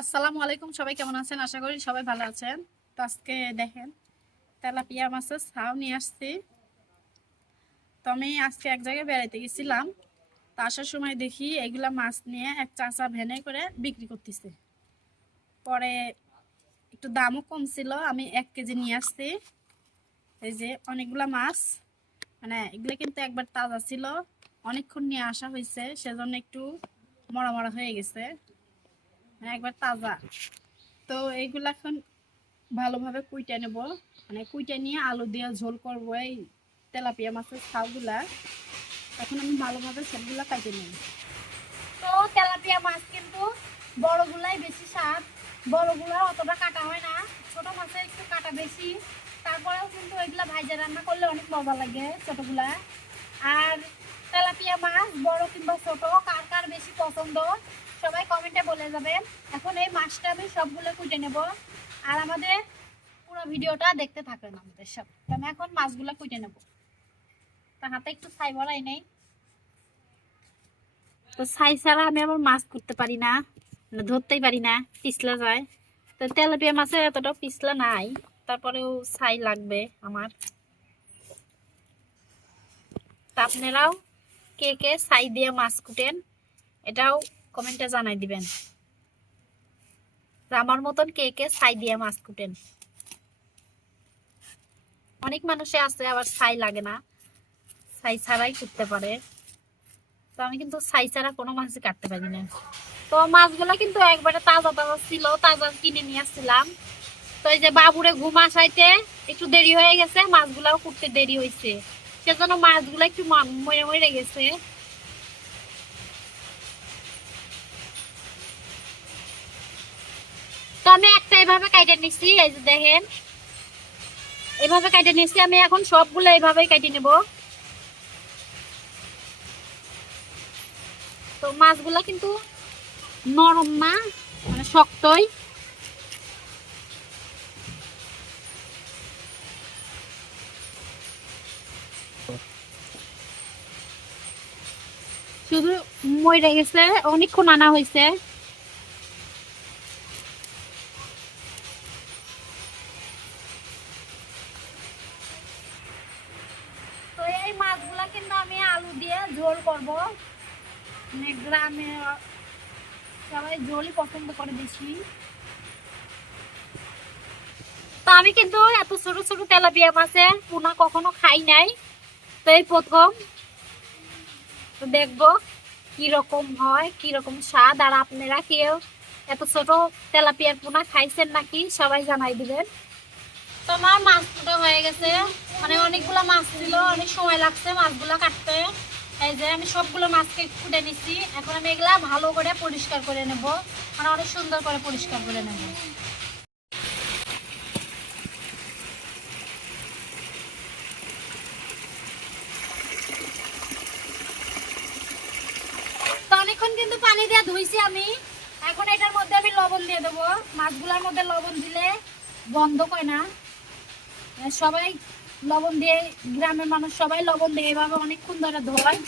আসসালামু আলাইকুম, সবাই কেমন আছেন? আশা করি সবাই ভালো আছেন। তো আজকে দেখেন তেলাপিয়া মাছের ছাউ নিয়ে আসছি। তো আমি আজকে এক জায়গায় বেড়াইতে গেছিলাম। তো আসার সময় দেখি এগুলা মাছ নিয়ে এক চাচা ভ্যানে করে বিক্রি করতেছে। পরে একটু দামও কম ছিল, আমি 1 কেজি নিয়ে আসছি। এই যে অনেকগুলা মাছ, মানে এগুলো কিন্তু একবার তাজা ছিল, অনেকক্ষণ নিয়ে আসা হয়েছে, সেজন্য একটু মরা মরা হয়ে গেছে, মানে একবার তাজা। তো এইগুলা এখন ভালোভাবে কুইটা নেব, মানে কুইটা নিয়ে আলু দিয়ে ঝোল করবো এই তেলাপিয়া মাছের ছাউগুলা। এখন আমি ভালোভাবে সবগুলা কাটে নেব। তো তেলাপিয়া মাছ কিন্তু বড়গুলাই বেশি স্বাদ, বড়গুলা অতটা কাটা হয় না, ছোট মাছের একটু কাটা বেশি। তারপরেও কিন্তু এগুলা ভাইজা রান্না করলে অনেক মজা লাগে ছোটগুলা। আর তেলাপিয়া মাছ বড় কিংবা ছোট কার কার বেশি পছন্দ সবাই কমেন্টে বলে যাবেন। এখন এই মাছটা আমি সবগুলো কুটে নেব, আর আমাদের পুরো ভিডিওটা দেখতে থাকেন আমাদের সাথে। আমি এখন মাছগুলো কুটে নেব। তা হাতে একটু ছাই ভরাই নেই, তো ছাই ছাড়া আমি আবার মাছ করতে পারি না, মানে ধরতেই পারি না, পিছলা যায়। তো তেলাপিয়া মাছের এতটা পিছলা নাই, তারপরেও ছাই লাগবে আমার। তা আপনারাও কে কে ছাই দিয়ে মাছ কুটেন এটাও কমেন্টে জানাই দিবেন, আমার মতন কে কে ছাই দিয়ে মাছ কুটেন। অনেক মানুষে আছে আবার ছাই লাগে না, ছাই ছাড়াই কুটতে পারে। তো আমি কিন্তু ছাই ছাড়া কোনো মাছই কাটতে পারি না। তো মাছগুলো কিন্তু একবারে তাজা তাজা ছিল, তাজা কিনে নিয়ে আসছিলাম। তো এই যে বাবুরে ঘুম আসাইতে একটু দেরি হয়ে গেছে, মাছগুলাও কুটতে দেরি হয়েছে, সেজন্য মাছগুলো একটু মরে মরে গেছে। তো আমি একটা এভাবে কাটে নিচ্ছি, এই যে দেখেন এভাবে কাটে নিচ্ছি। আমি এখন সবগুলো এইভাবেই কাটে নেব। তো মাছগুলা কিন্তু নরম না, মানে শক্তই। শুধু মরে গেছে, অনেকক্ষণ আনা হয়েছে। তো এই মাছগুলা কিন্তু আমি আলু দিয়ে ঝোল করব, মানে গ্রামে সবাই ঝোলই পছন্দ করে বেশি। তো আমি কিন্তু এত ছোট ছোট তেলাপিয়া মাছের পোনা কখনো খাই নাই, তো এই প্রথম। তো দেখবো কিরকম হয়, কিরকম স্বাদ। আর আপনারা কেউ এত ছোট তেলাপিয়ার পোনা খাইছেন নাকি সবাই জানাই দিবেন। তো আমার মাছ কাটা হয়ে গেছে, মানে অনেকগুলো মাছ ছিল, অনেক সময় লাগছে মাছগুলো কাটতে। এই যে আমি সবগুলো মাছকে কুটে নিচ্ছি, এখন আমি এগুলা ভালো করে পরিষ্কার করে নেব, মানে অনেক সুন্দর করে পরিষ্কার করে নেব। তো অনেকক্ষণ কিন্তু পানি দিয়ে ধুইছি আমি, এখন এটার মধ্যে আমি লবণ দিয়ে দেবো। মাছগুলোর মধ্যে লবণ দিলে গন্ধ কয় না, সবাই লবণ দিয়ে, গ্রামের মানুষ সবাই লবণ দিয়ে এভাবে অনেকক্ষণ ধরে ধোয়।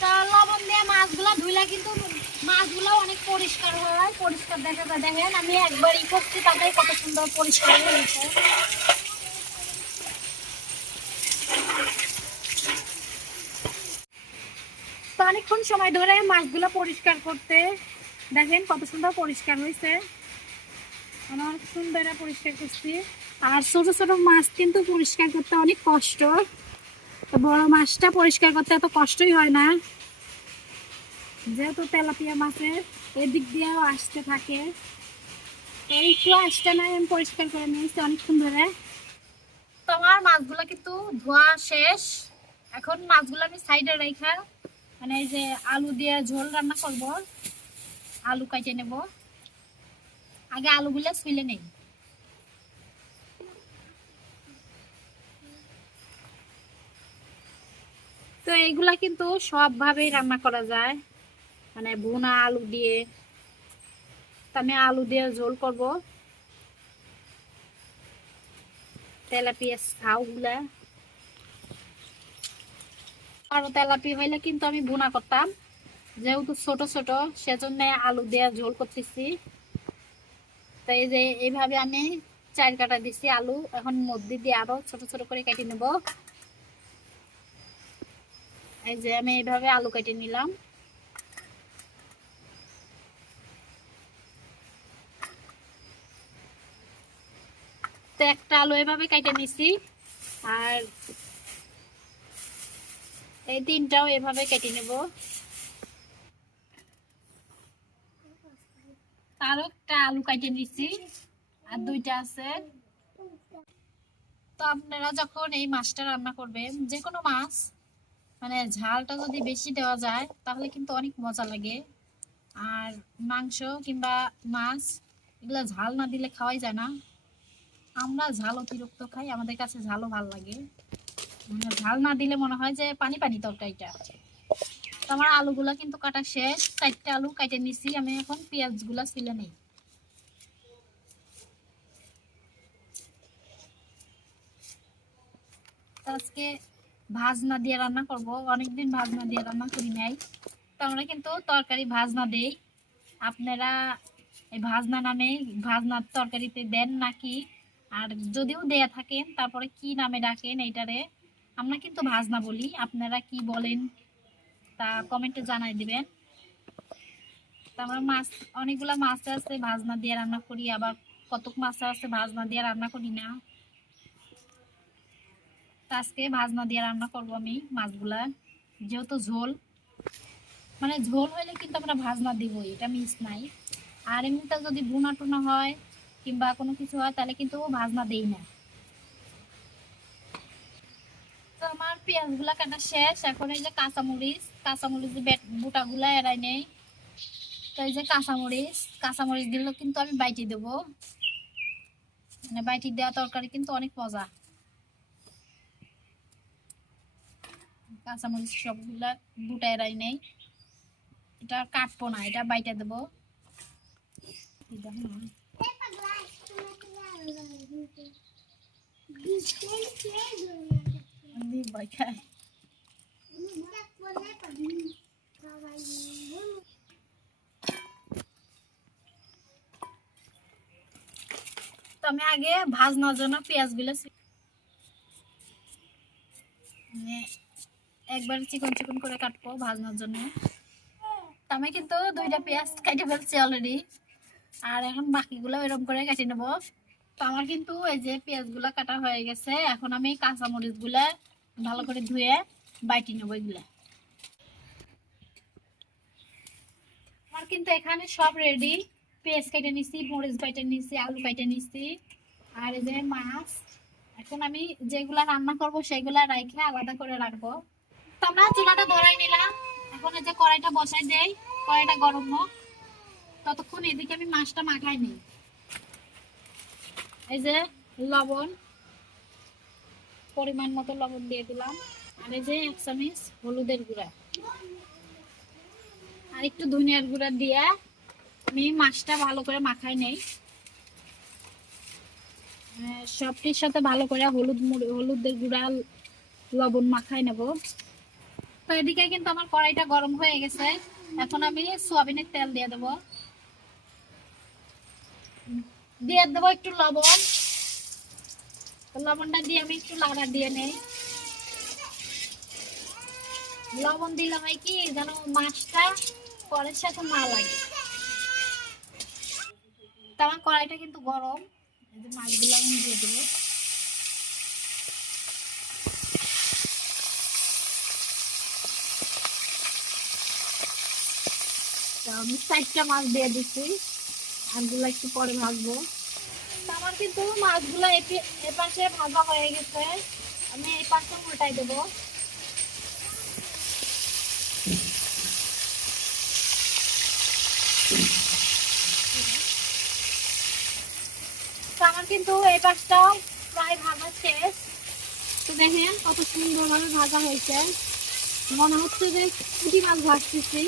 তা লবণ দিয়ে মাছগুলো ধুইলে কিন্তু মাছগুলো অনেক পরিষ্কার হয়, পরিষ্কার দেখা যায়। দেখেন আমি একবার ই করছি, তাতে কত সুন্দর পরিষ্কার হয়ে গেছে। তো অনেকক্ষণ সময় ধরে মাছগুলো পরিষ্কার করতে, দেখেন কত সুন্দর পরিষ্কার হয়েছে, অনেক সুন্দর পরিষ্কার করছি। আর ছোট ছোট মাছ কিন্তু পরিষ্কার করতে অনেক কষ্ট, তো বড় মাছটা পরিষ্কার করতে এত কষ্টই হয় না, যেহেতু তেলাপিয়া মাছের এদিক দিয়েও আসতে থাকে। তো একটু আসতে নাই, আমি পরিষ্কার করে নিয়েছি অনেকক্ষণ ধরে। তো আমার মাছগুলো কিন্তু ধোয়া শেষ, এখন মাছগুলো আমি সাইডে রেখে, মানে এই যে আলু দিয়ে ঝোল রান্না করব, আলু কাটে নেব। আগে আলুগুলো ছুলে নেই। তো এইগুলা কিন্তু সব ভাবেই রান্না করা যায়, মানে ভুনা আলু দিয়ে। তো আমি আলু দিয়ে ঝোল করব। তেলাপিয়া ছাউগুলা। আরো তেলাপি হইলে কিন্তু আমি ভুনা করতাম, যেহেতু ছোট ছোট সেজন্য আলু দিয়ে ঝোল করতেছি। তাই যে এইভাবে আমি 4 কাটা দিছি আলু, এখন মধ্যে দিয়ে আরো ছোট ছোট করে কেটে নেব। এই যে আমি এইভাবে আলু কেটে নিলাম। তো একটা আলু এভাবে কেটে নিছি, আর এই 3টাও এভাবে কেটে নেব। আরো একটা আলু কেটে নিছি, আর 2টা আছে। তো আপনারা যখন এই মাছটা রান্না করবেন, যে কোনো মাছ, মানে ঝালটা যদি বেশি দেওয়া যায় তাহলে কিন্তু অনেক মজা লাগে। আর মাংস কিংবা মাছ এগুলা ঝাল না দিলে খাওয়াই যায় না। আমরা ঝাল অতিরিক্ত খাই, আমাদের কাছে ঝালও ভালো লাগে। মানে ঝাল না দিলে মনে হয় যে পানি পানি তরকারিটা। তো আমার আলুগুলা কিন্তু কাটা শেষ, 4টা আলু কেটে নিছি। আমি এখন পেঁয়াজগুলা ছিলে নেই। আজকে ভাজনা দিয়ে রান্না করব, অনেকদিন ভাজনা দিয়ে রান্না করি নাই। তো আমরা কিন্তু তরকারি ভাজনা দেই। আপনারা এই ভাজনা নামে ভাজনার তরকারিতে দেন নাকি, আর যদিও দেয়া থাকেন তারপরে কি নামে ডাকেন এইটারে? আমরা কিন্তু ভাজনা বলি, আপনারা কি বলেন তা কমেন্টে জানাই দিবেন। তো আমরা মাছ, অনেকগুলা মাছ আছে ভাজনা দিয়ে রান্না করি, আবার কতক মাছ আছে ভাজনা দিয়ে রান্না করি না। আজকে ভাজনা দিয়ে রান্না করবো আমি মাছগুলা, যেহেতু ঝোল, মানে ঝোল হইলে কিন্তু আমরা ভাজনা দিবই, এটা মিস নাই। আর এমনিতে যদি ভুনা টুনা হয় কিংবা কোনো কিছু হয় তাহলে কিন্তু ভাজনা দেই না। তো আমার পেঁয়াজ গুলা কাটা শেষ, এখন এই যে কাঁচামরিচ বুটা গুলা এরাই নেই। তো এই যে কাঁচামরিচ দিলে কিন্তু আমি বাইটি দেবো, মানে বাইটি দেওয়া তরকারি কিন্তু অনেক মজা। কাঁচামরিচ সবগুলা বুটা এরাই নেই, এটা কাটবো না, এটা বাইটা দেবো। ভয় খায়। তো আমি আগে ভাজনার জন্য পেঁয়াজ গুলো একবার চিকন চিকন করে কাটবো ভাজনার জন্য। আমি কিন্তু 2টা পেঁয়াজ কেটে ফেলছি অলরেডি, আর এখন বাকিগুলো এরকম করে কেটে নেবো। তো আমার কিন্তু এই যে পেঁয়াজগুলো কাটা হয়ে গেছে, এখন আমি কাঁচামরিচ গুলা ভালো করে ধুয়ে বাইটি নেবো। এগুলা আমার কিন্তু এখানে সব রেডি, পেঁয়াজ কেটে নিছি, মরিচ কেটে নিছি, আলু কেটে নিছি, আর এই যে মাছ। এখন আমি যেগুলা রান্না করব সেগুলা রাইখে আলাদা করে রাখবো। তো আমরা চুলাটা ধরাই নিলাম, এখন এই যে কড়াইটা বসাই দেই, কড়াইটা গরম হোক, ততক্ষণ এদিকে আমি মাছটা মাখাই নিই। এই যে লবণ, পরিমাণ মতো লবণ দিয়ে দিলাম, আর এই যে 1 চামচ হলুদের গুঁড়া, আর একটু ধনিয়ার গুঁড়া দিয়ে আমি মাছটা ভালো করে মাখাই নেই। সবটির সাথে ভালো করে হলুদের গুঁড়া লবণ মাখাই নেব। তো এদিকে কিন্তু আমার কড়াইটা গরম হয়ে গেছে, এখন আমি সোয়াবিনের তেল দিয়ে দেবো। একটু লবণ, লবণটা দিয়ে আমি একটু লাড়া দিয়ে নেই। লবণ দিলে হয় কি যেন মাছটা কড়াইয়ের সাথে না লাগে। তো আমার কড়াইটা কিন্তু গরম, এই যে মাছগুলো আমি দিয়ে দেবো। আমি 4টা মাছ দিয়ে দিচ্ছি, আরগুলো একটু পরে ভাজবো। আমার কিন্তু মাছগুলো এপাশে ভাজা হয়ে গেছে, আমি এই পাশে উল্টাই দেবো। আমার কিন্তু এই পাশটা প্রায় ভাজা শেষ। তো দেখেন কত সুন্দরভাবে ভাজা হয়েছে, মনে হচ্ছে যে পুঁটি মাছ ভাজতেছি,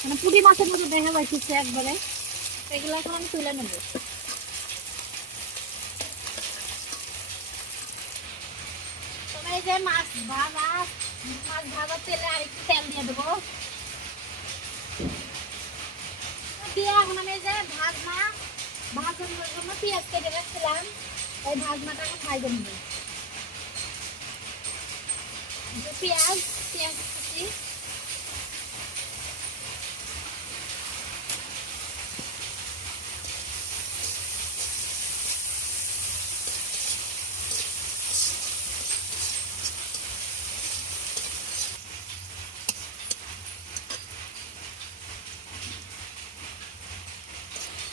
মানে পুঁটি মাছের মতো দেখা যাচ্ছে একবারে। এগুলো এখন আমি তুলে নেব। যে মাছ ভাজা তেলে আর একটু তেল দিয়ে দেবো। দিয়ে এখন আমি যে ভাজানোর জন্য পেঁয়াজ কেটে রাখছিলাম, এই ভাজনাটা এখন ভাজে নেব। পেঁয়াজ কুচি,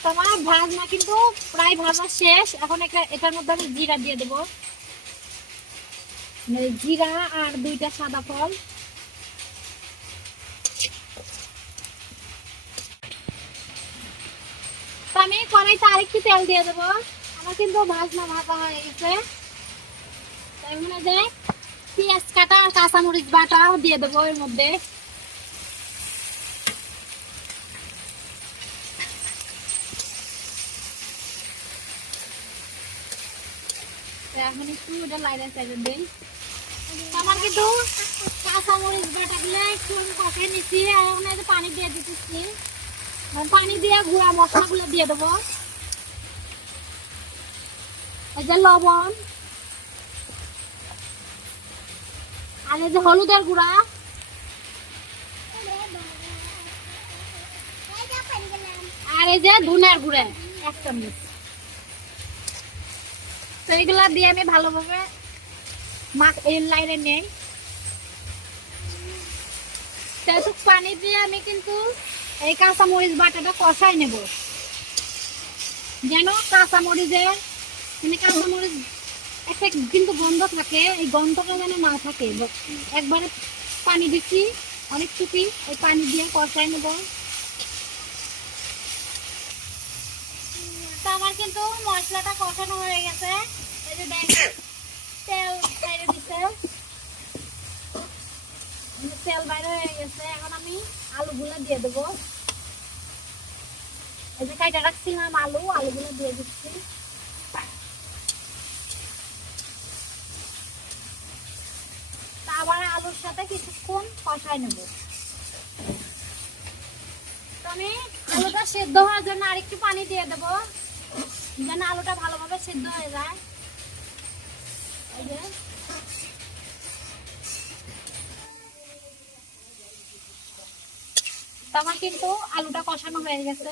তোমার ভাজনা কিন্তু প্রায় ভাজা শেষ। এখন এটার মধ্যে আমি জিরা দিয়ে দেবো, জিরা আর 2টা সাদা ফল। আমি কড়াইতে আরেকটু তেল দিয়ে দেবো। আমার কিন্তু ভাজনা ভাজা হয়ে গেছে। তাই মনে যায় পেঁয়াজ কাটা আর কাঁচামরিচ বাটাও দিয়ে দেবো এর মধ্যে। এখন একটু ওটা লাইরা সাইডে দিই। আমার কিন্তু কাঁচামরিচ বাটাগুলো একটু কষাই নিচ্ছি, আর এখন এই যে পানি দিয়ে দিতেছি। পানি দিয়ে গুঁড়া মশলাগুলো দিয়ে দেবো, এই যে লবণ আর এই যে হলুদের গুঁড়া, আর এই যে ধনিয়ার গুঁড়া 1 চামচ। তো এগুলা দিয়ে আমি ভালোভাবে লাইরে নেই। পানি দিয়ে আমি কিন্তু এই কাঁচামরিচ বাটাটা কষাই নেব, যেন কাঁচামরিচের কাঁচামরিচ একটা কিন্তু গন্ধ থাকে, এই গন্ধটা যেন না থাকে। একবারে পানি দিচ্ছি অনেক টুপি, ওই পানি দিয়ে কষাই নেব। তো আমার কিন্তু মশলাটা কষানো হয়ে গেছে, এই যে দেখেন তেল বাইরে দিচ্ছে, তেল বাইরে হয়ে গেছে। এখন আমি আলুগুলো দিয়ে দেবো, এই যে কাইটা রাখছিলাম আলুগুলো দিয়ে দিচ্ছি। আবার আলুর সাথে কিছুক্ষণ কষাই নেব। তো আমি আলুটা সেদ্ধ হওয়ার জন্য আরেকটু পানি দিয়ে দেবো, যেন আলুটা ভালোভাবে সেদ্ধ হয়ে যায়। এই যে আমার কিন্তু আলুটা কষানো হয়ে গেছে,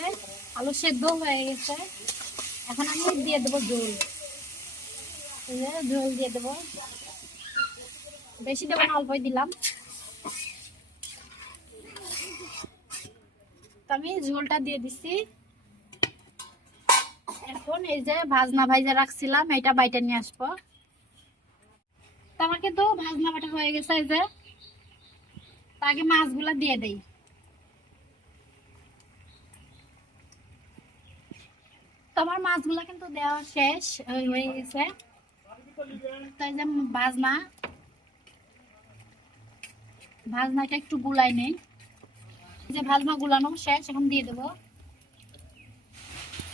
আলু সেদ্ধ হয়ে গেছে। এখন আমি দিয়ে দেবো ঝোল, ঝোল দিয়ে দেবো, বেশি দেবো না, অল্পই দিলাম। তো আমি ঝোলটা দিয়ে দিচ্ছি। এখন এই যে ভাজনা ভাইজা রাখছিলাম, এটা বাইটা নিয়ে আসবো। তো আমার কিন্তু ভাজনা বাটা হয়ে গেছে, এই যে আগে মাছগুলা দিয়ে দেই। তো আমার মাছগুলা কিন্তু দেওয়া শেষ হয়ে গেছে। তো এই যে ভাজনাটা একটু গুলাই নেই, যে ভাজনা গুলানো শেষ, এখন দিয়ে দেবো।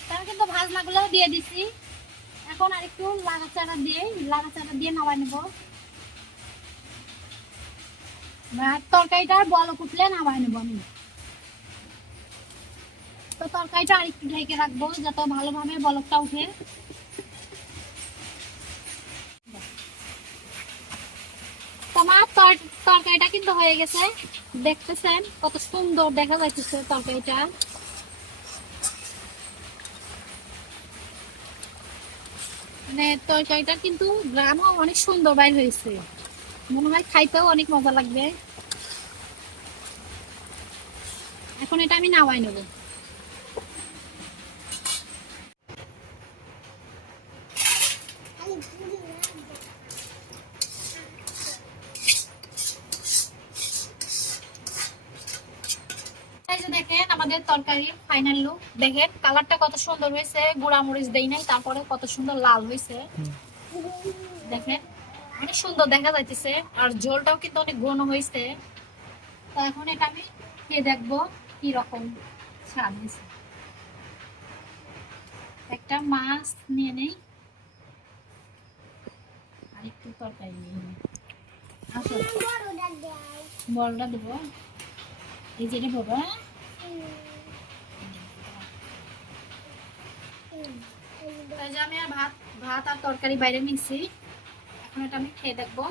তারপর কিন্তু ভাজনা গুলাও দিয়ে দিছি। এখন আর একটু লাড়াচাড়া দিয়ে নামাই নেবো। তরকারিটা বলক উঠলে নামাই নেবো আমি। তো তরকারিটা আর একটু ঢেকে রাখবো যাতে ভালোভাবে বলকটা উঠে। তোমার তরকারিটা কিন্তু হয়ে গেছে, দেখতেছেন কত সুন্দর দেখা যাচ্ছে তরকারিটা। মানে তরকারিটা কিন্তু গ্রামও অনেক সুন্দর বাইর হয়েছে, মনে হয় খাইতেও অনেক মজা লাগবে। এখন এটা আমি নামাই নেব। দেখেন আমাদের তরকারি ফাইনাল লুক, দেখেন কালারটা কত সুন্দর হয়েছে, গুঁড়া মরিচ দেই নাই, তারপরে কত সুন্দর লাল হয়েছে। দেখেন অনেক সুন্দর দেখা যাইতেছে, আর ঝোলটাও কিন্তু অনেক ঘন হয়েছে। তো এখন এটা আমি খেয়ে দেখবো কি রকম স্বাদ হয়েছে। একটা মাছ নিয়ে নেই আর একটু তরকারি নিয়ে নেই। আসো বড়টা দেবো, এই যেটা বড়। হ্যাঁ এই যে আমি আর ভাত ভাত আর তরকারি বাইরে নিচ্ছি, এখন এটা আমি খেয়ে দেখবো।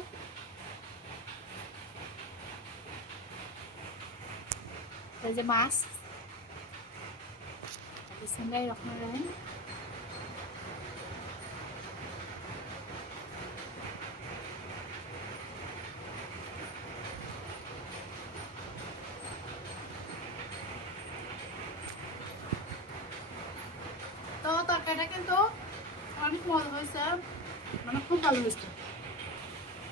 এই যে মাছ, বিসমিল্লাহির রহমানির রহিম। তো তরকারিটা কিন্তু অনেক মজা হয়েছে, মানে খুব ভালো হয়েছে।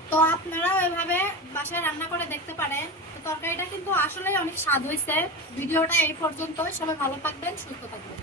তো আপনারাও এভাবে বাসায় রান্না করে দেখতে পারেন। তো তরকারিটা কিন্তু আসলে অনেক স্বাদ হয়েছে। ভিডিওটা এই পর্যন্ত, সবাই ভালো থাকবেন, সুস্থ থাকবেন।